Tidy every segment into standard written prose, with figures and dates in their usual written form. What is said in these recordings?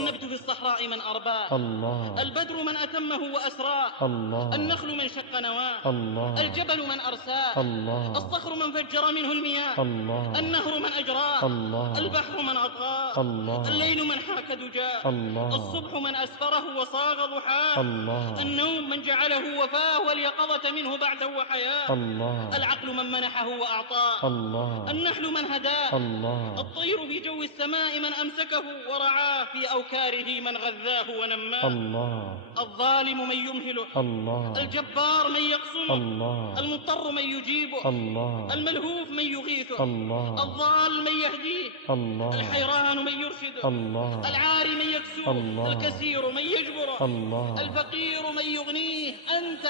النبت في الصحراء من أرباه، الله. البدر من أتمه وأسراه، الله. النخل من شق نواه، الله. الجبل من أرساه، الله. الصخر من فجر منه المياه، الله. النهر من أجراه، الله. البحر من أطغاه، الله. الليل من حاك دجاه، الله. الصبح من أسفره وصاغ ضحاه، الله. النوم من جعله وفاه واليقظة منه بعده وحياه، الله. العقل من منحه وأعطاه، الله. النحل من هداه، الله. الطير في جو السماء من أمسكه ورعاه، في أوكاره من غذاه ونماه، الله. الظالم من يمهله، الله. الجبار من يقصمه، الله. المضطر من يجيبه، الله. الملهوف من يغيثه، الله. الضال من يهديه، الله. الحيران من يرشده، الله. العاري من يكسوه، الله. الكثير من يجبره، الله. الفقير من يغنيه. أنت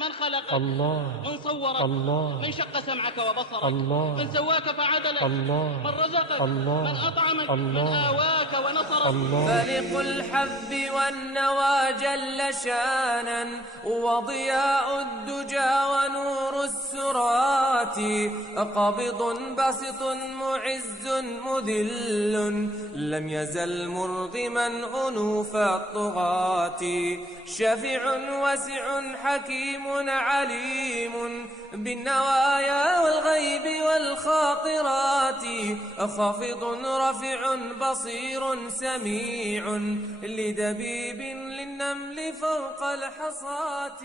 من خلقك، الله. من صورك، الله. من شق سمعك وبصرك، الله. من سواك فعدلك، الله. من رزقك، الله. من أطعمك، من الله. آواك ونصرك. الله. فالق الحب والنوى جل شانا، وضياء الدجى ونور السرات، قابض بسط معز مذل، لم يزل مرغما أنوف الطغاة، شفيع واسع حكيم عليم بالنوايا والغيب والخاطرات، خافض رفيع بصير سميع لدبيب للنمل فوق الحصاة.